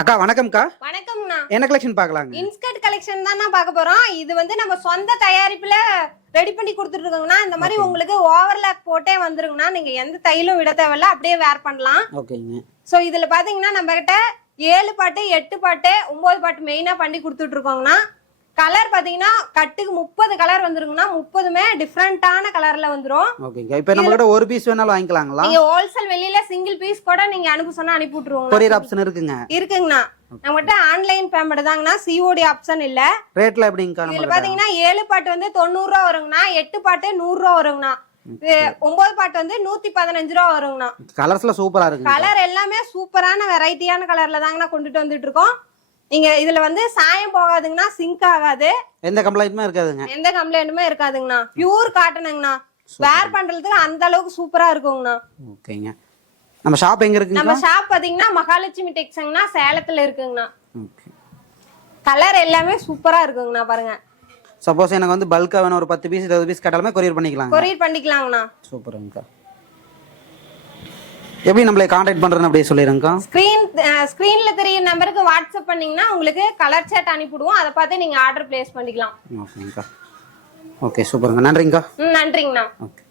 அக்கா வணக்கம்க்கா. வணக்கம்ண்ணா. என்ன கலெக்ஷன் பார்க்கலாங்க? இன்ஸ்கர்ட் கலெக்ஷன் தான் பார்க்க போறோம். இது வந்து நம்ம சொந்த தயாரிப்புல ரெடி பண்ணி கொடுத்துட்டு இருக்கோங்கண்ணா. இந்த மாதிரி உங்களுக்கு ஓவர்லாக் போட்டே வந்துருங்கண்ணா. நீங்க எந்த தையலும் விட தேவையில்ல, அப்படியே வேர் பண்ணலாம். ஓகேங்க. சோ இதுல பாத்தீங்கன்னா நம்ம கிட்ட 7 பாட்டு 8 பாட்டு 9 பாட்டு மெயினா பண்ணி கொடுத்துட்டு இருக்கோங்கண்ணா. கலர் பாத்தீங்கன்னா கட்டுக்கு 30 கலர் வந்துருங்கண்ணா. 30மே டிஃபரெண்டான கலர்ல வந்துரும். ஓகேங்க. இப்போ நம்ம கிட்ட ஒரு பீஸ் வேணாலும் வாங்கிக்கலாங்களா? நீங்க ஹோல்சேல் வெளியில சிங்கிள் பீஸ் கூட நீங்க அனுப்ப சொன்னா அனுப்பி விட்டுருவோம். கொரியர் ஆப்ஷன் இருக்குங்க. இருக்குங்கண்ணா. நம்மகிட்ட ஆன்லைன் பேமெண்ட் தாங்கண்ணா, சிஓடி ஆப்ஷன் இல்ல. ரேட்ல எப்படிங்கக்கா? இதுல பாத்தீங்கன்னா 7 பாட்டு வந்து 90 ரூபா வருங்கண்ணா. 8 பாட்டு 100 ரூபா வருங்கண்ணா. 9 பாட்டு வந்து 115 ரூபா வருங்கண்ணா. கலர்ஸ்ல சூப்பரா இருக்கு. கலர் எல்லாமே சூப்பரான வெரைட்டியான கலர்ல தாங்கண்ணா கொண்டுட்டு வந்துட்டு இருக்கோம். நீங்க இதுல வந்து சாயம் போகாதுங்கண்ணா, சிங்க் ஆகாது, எந்த கம்ப்ளைண்ட்டுமே இருக்காதுங்க. எந்த கம்ப்ளைண்ட்டுமே இருக்காதுங்கண்ணா. பியூர் காட்டனுங்கண்ணா. வேர் பண்றதுக்கு அந்த அளவுக்கு சூப்பரா இருக்குங்கண்ணா. ஓகேங்க. நம்ம ஷாப் எங்க இருக்குங்க? நம்ம ஷாப் பாத்தீங்கன்னா மகாலட்சுமி டெக்ஸ்டைல்ஸ்னா சேலத்துல இருக்குங்கண்ணா. ஓகே. கலர் எல்லாமே சூப்பரா இருக்குங்கண்ணா. பாருங்க. சப்போஸ் எனக்கு வந்து பல்கா வேணும், ஒரு 10 பீஸ் 20 பீஸ் கேட்டாலுமே கொரியர் பண்ணிக்கலாம். கொரியர் பண்ணிக்கலாங்கண்ணா. சூப்பர்ங்கக்கா. எப்படி நம்மளை கான்டாக்ட் பண்றதுன்னு அப்படியே சொல்லிருங்கக்கா. ஸ்கிரீன்ல தெரிய நம்பருக்கு வாட்ஸ்அப் பண்ணீங்கன்னா உங்களுக்கு கலர் சாட் அனுப்பிடுவோம். அதை பார்த்து நீங்க ஆர்டர் பிளேஸ் பண்ணிக்கலாம். ஓகேங்கக்கா. ஓகே சூப்பருங்க. நன்றிங்கக்கா. நன்றிங்கண்ணா. ஓகே.